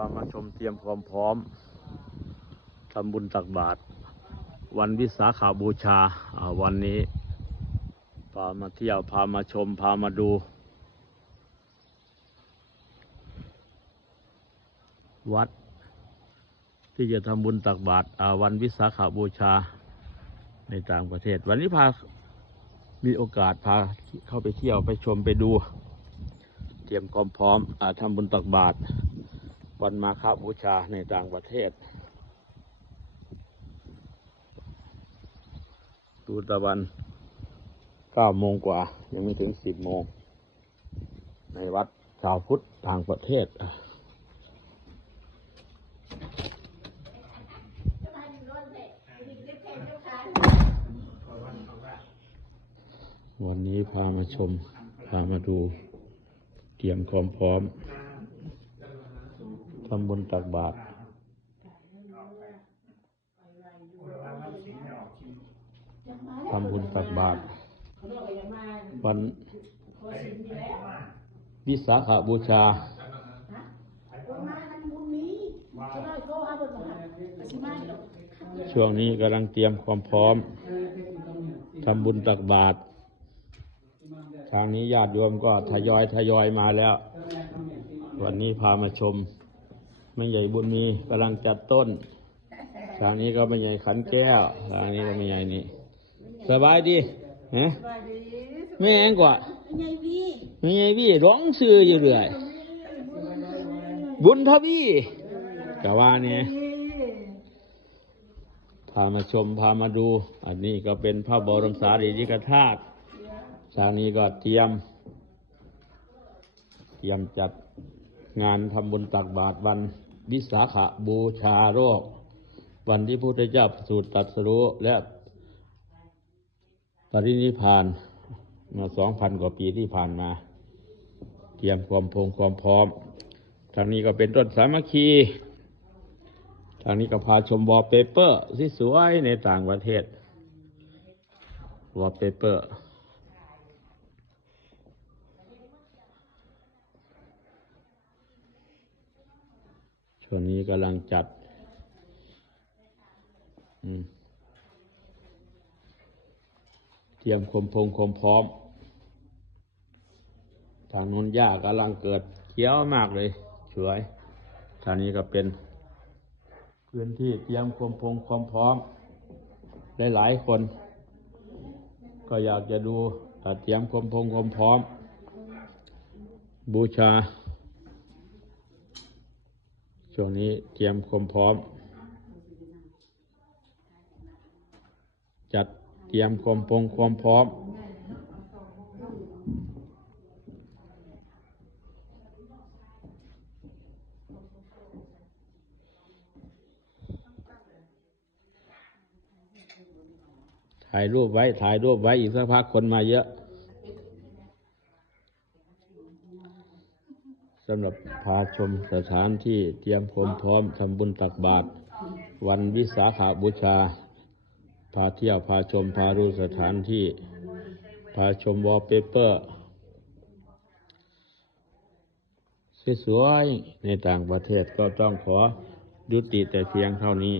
พามาชมเตรียมความพร้อมทำบุญตักบาตรวันวิสาขาบูชาวันนี้ พามาเที่ยวพามาชม พามาดู วัด ที่จะทำบุญตักบาตรวันวิสาขาบูชาในต่างประเทศ วันนี้พา มีโอกาสพาเข้าไปเที่ยวไปชมไปดู เตรียมความพร้อมอาทำบุญตักบาตร วันมาฆบูชาในต่างประเทศ ดูตะวันเก้าโมงกว่า ยังไม่ถึงสิบโมง ในวัดชาวพุทธต่างประเทศวันนี้พามาชม พามาดู เตรียมความพร้อม ทำบุญตักบาตรทำบุญตักบาตรวันวิสาขาบูชาช่วงนี้กำลังเตรียมความพร้อมทำบุญตักบาตรทางนี้ญาติโยมก็ทยอยทยอยมาแล้ว วันนี้พามาชม แม่ใหญ่บุญมีกำลังจัดต้นทางนี้ก็แม่ใหญ่ขันแก้วทางนี้ก็แม่ใหญ่นี่สบายดีฮะแม่เองกว่าไงพี่แม่ใหญ่พี่ร้องซื้ออยู่เรื่อยบุญทวีกะว่าเนี่ยพามาชมพามาดู อันนี้ก็เป็นพระบรมสารีริกธาตุทางนี้ก็เตรียม เตรียมจัดงานทำบุญตักบาตรวัน วิสาขบูชาโรควันที่พระพุทธเจ้าสูติตรัสรู้และปรินิพพานมาสองพันกว่าปีที่ผ่านมา เตรียมความพงความพร้อม ทางนี้ก็เป็นต้นสามัคคี ทางนี้ก็พาชมวอลเปเปอร์ที่สวยในต่างประเทศวอลเปเปอร์ ช่วงนี้กำลังจัดเตรียมคมพงคมพร้อม ทางน้นหญ้ากำลังเกิดเขียวมากเลยสวยทางนี้ก็เป็น พื้นที่เตรียมคมพงความพร้อมได้หลายๆคน ก็อยากจะดูเตรียมคมพงความพร้อม บูชา ช่วงนี้เตรียมความพร้อม จัดเตรียมความพงความพร้อม ถ่ายรูปไว้ถ่ายรูปไว้อีกสักพักคนมาเยอะ สำหรับพาชมสถานที่เตรียมความพร้อมทำบุญตักบาตรวันวิสาขาบูชา พาเที่ยวพาชมพารู้สถานที่ พาชมวอลเปเปอร์สวยๆในต่างประเทศก็ต้องขอยุติแต่เพียงเท่านี้